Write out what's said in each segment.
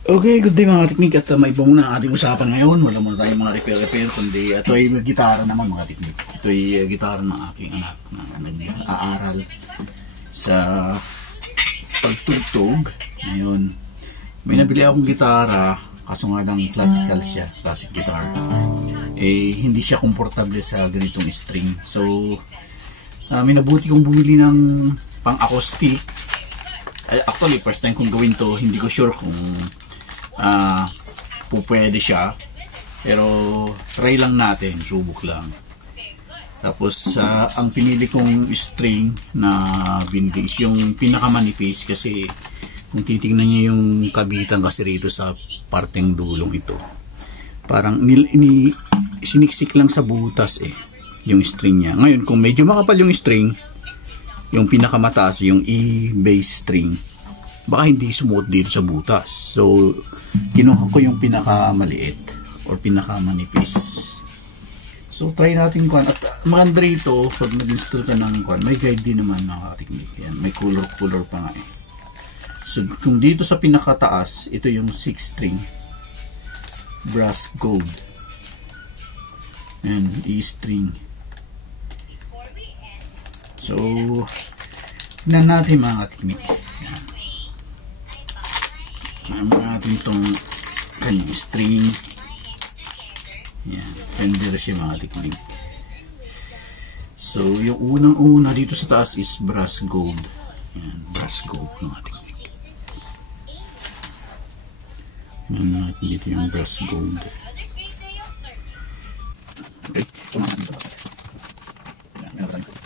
Okay, good day mga teknik at may iba muna ang ating usapan ngayon. Wala muna tayong mga repair kundi ito ay gitara naman mga teknik. Ito ay gitara ng aking anak na nag-aaral sa pagtugtog. Ngayon, may nabili akong gitara kaso nga lang classical siya, classic guitar. Eh, hindi siya komportable sa ganitong string. So, minabuti kong bumili ng pang-acoustic. Actually, first time kong gawin to, hindi ko sure kung pwede siya, pero try lang natin, subok lang. Tapos ang pinili kong string na binili is yung pinakamanipis kasi kung titingnan niyo yung kabitan kasi rito sa parteng dulong ito, parang siniksik lang sa butas yung string niya. Ngayon kung medyo makapal yung string, yung pinakamataas, yung E bass string, baka hindi sumuot dito sa butas. So, kinuha ko yung pinakamaliit or pinakamanipis. So, try natin kuan. At maganda rito, pag nag-install ka ng kuan, may guide din naman na technique. Yan. May color pa nga . So, kung dito sa pinakataas, ito yung 6 string. Brass gold. And E string. So, tignan natin mga technique. Yan. Naman natin itong kanyang string. Yan, Fender siya mga teknik. So yung unang-una dito sa taas is brass gold. Yan, brass gold mga teknik. Naman natin dito yung brass gold. Okay, sumahan dito. Yan, meron tayo.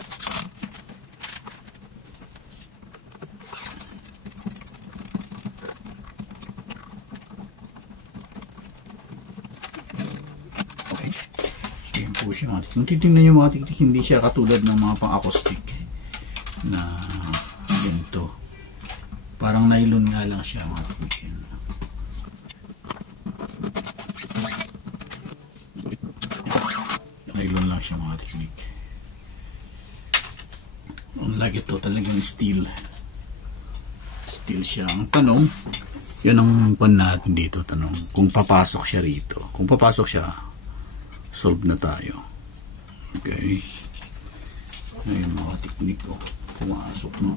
Kung titingnan nyo mga tiktik, hindi siya katulad ng mga pang-acoustic na ganito. Parang nylon nga lang siya mga tiktik. Nylon lang siya mga tiktik. Unlike ito, talagang steel. Steel siya. Ang tanong, yun ang pan natin dito. Tanong, kung papasok siya rito. Kung papasok siya, solve na tayo. Okay. Ayun mga teknik ko. Pumasok na.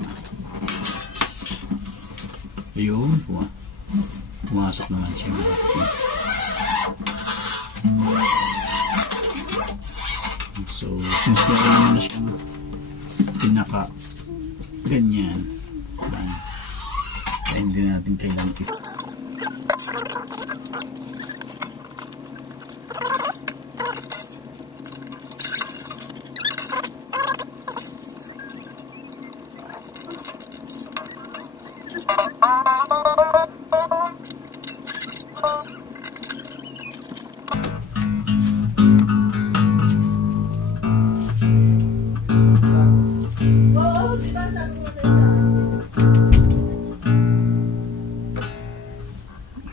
Ayun. Pumasok naman siya mga teknik. So, since meron naman na siyang pinaka ganyan. Kaya hindi natin kailangan ito.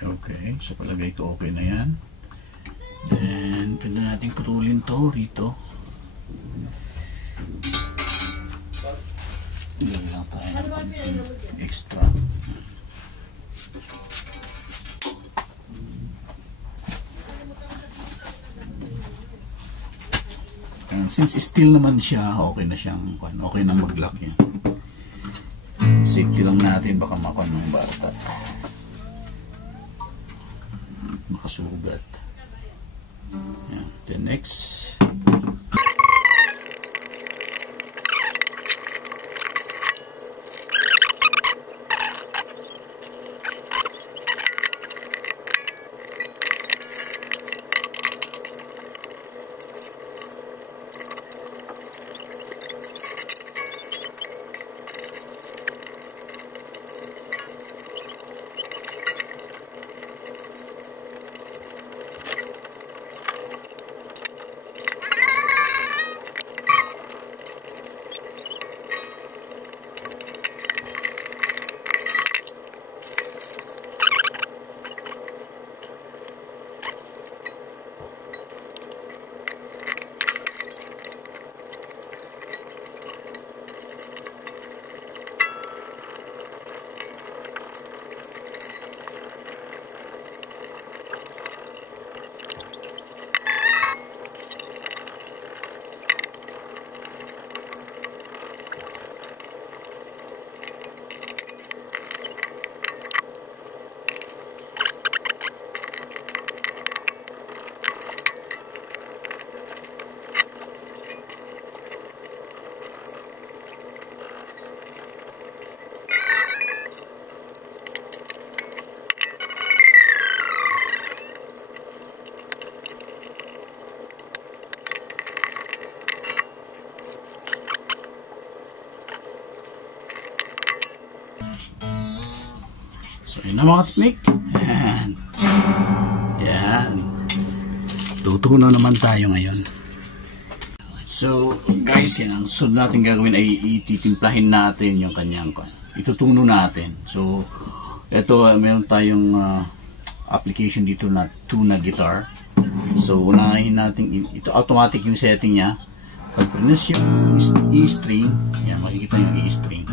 Okay, so palagay ko okay na yan. Then, pwede natin putulin to rito. Ilagay lang tayo ng extra. And since steel naman siya, okay na siyang, okay na mag-lock yan. Safety lang natin, baka makuha ng bata. Makasugat. Yan. Then next. mga teknik. Yan. Yan. Tutunaw naman tayo ngayon. So guys, yan ang sunod natin gagawin ay ititimplahin natin yung kanyang itutuno natin. So ito meron tayong application dito na tuna guitar. So unahin natin ito, automatic yung setting niya. Pag pinas yung E string, yan makikita yung E string.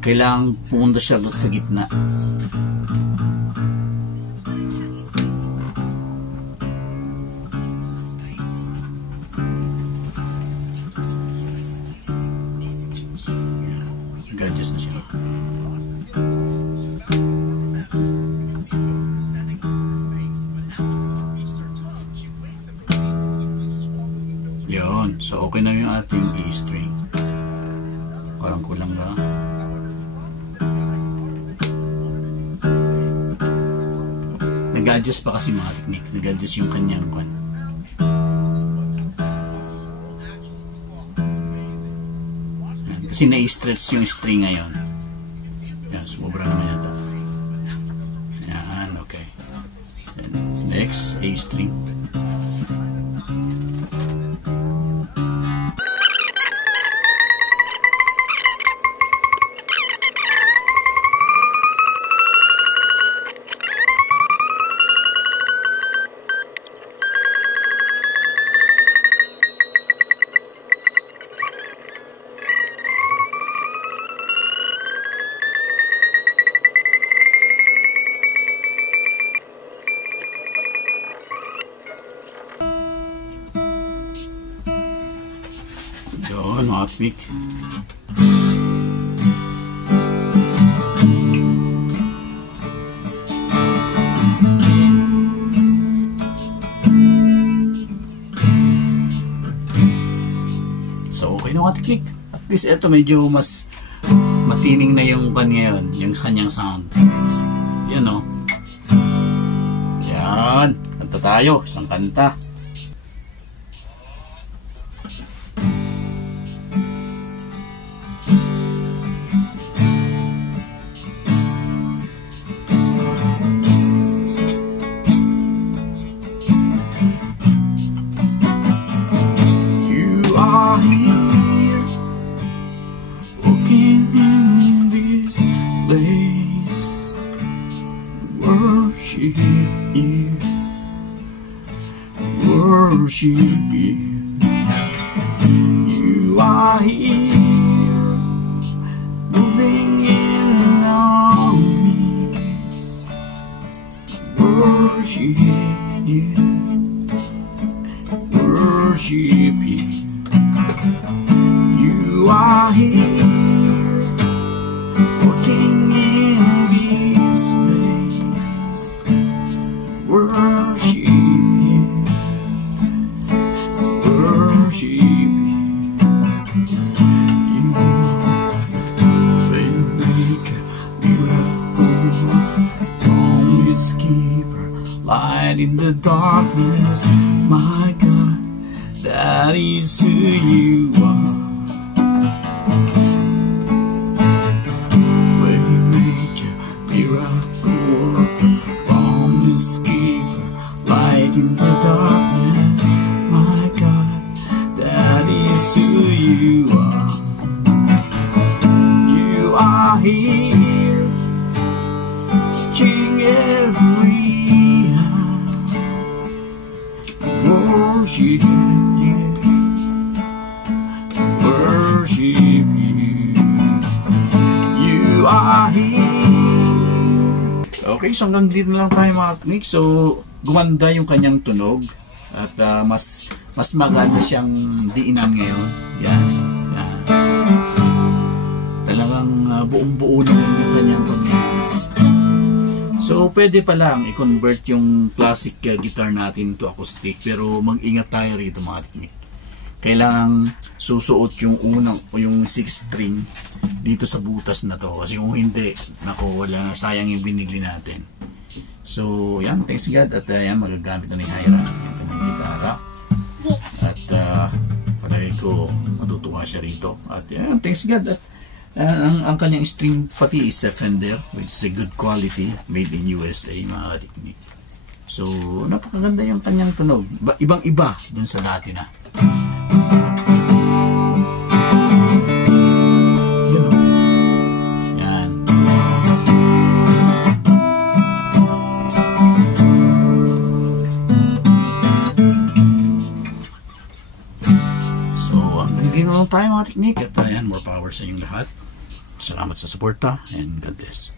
Kailangan pumunta siya sa gitna. Gadgets na siya. Yun. So okay na yung ating E string. Parang kulang ba? Nag-adjust pa kasi mga teknik. Nag-adjust yung kanyang kasi na-stretch yung string ngayon. Yan, sumubra naman yata. Yan, okay. Then, next, A string. Yun, mga tweak. So, okay na mga tweak. At least ito medyo mas matining na yung ngayon, yung kanyang sound. Yan o. Yan. Kanta tayo. Isang kanta. Worship you. You are here, moving in our midst. Worship you. Worship you. You are here, working in this place. Worship you. Worship you. You waymaker, miracle, promise keeper, light in the darkness. My God, that is who you are. Waymaker, miracle worker, promise keeper, light in the darkness. My God, that is who you are. You are here, touching every hand. Worship you. Worship you. You are here. Okay, so hanggang dito na lang tayo mga teknik. So, gumanda yung kanyang tunog. At mas maganda siyang diinan ngayon. Yan. Yan. Talagang buong-buo na yung kanyang tunog. So, pwede pa lang i-convert yung classic guitar natin to acoustic. Pero mag-ingat tayo rito mga teknik. Kailangan susuot yung yung 6 string dito sa butas na to. Kasi kung hindi, nako, wala na, sayang yung binili natin. So, yan. Thanks God. At yan, magagamit na ni Hyra. Yan, kanyang gitara. At palagi ko matutuwa siya rito. At yan, thanks God. At Ang kanyang string pati is a Fender, which is a good quality, made in USA, mga katiknik. So, napakaganda yung kanyang tunog. Ibang-iba dun sa dati na. Yan. So, hanggang na lang tayo mga teknik. At ayan, more power sa inyong lahat. Salamat sa suporta and God bless.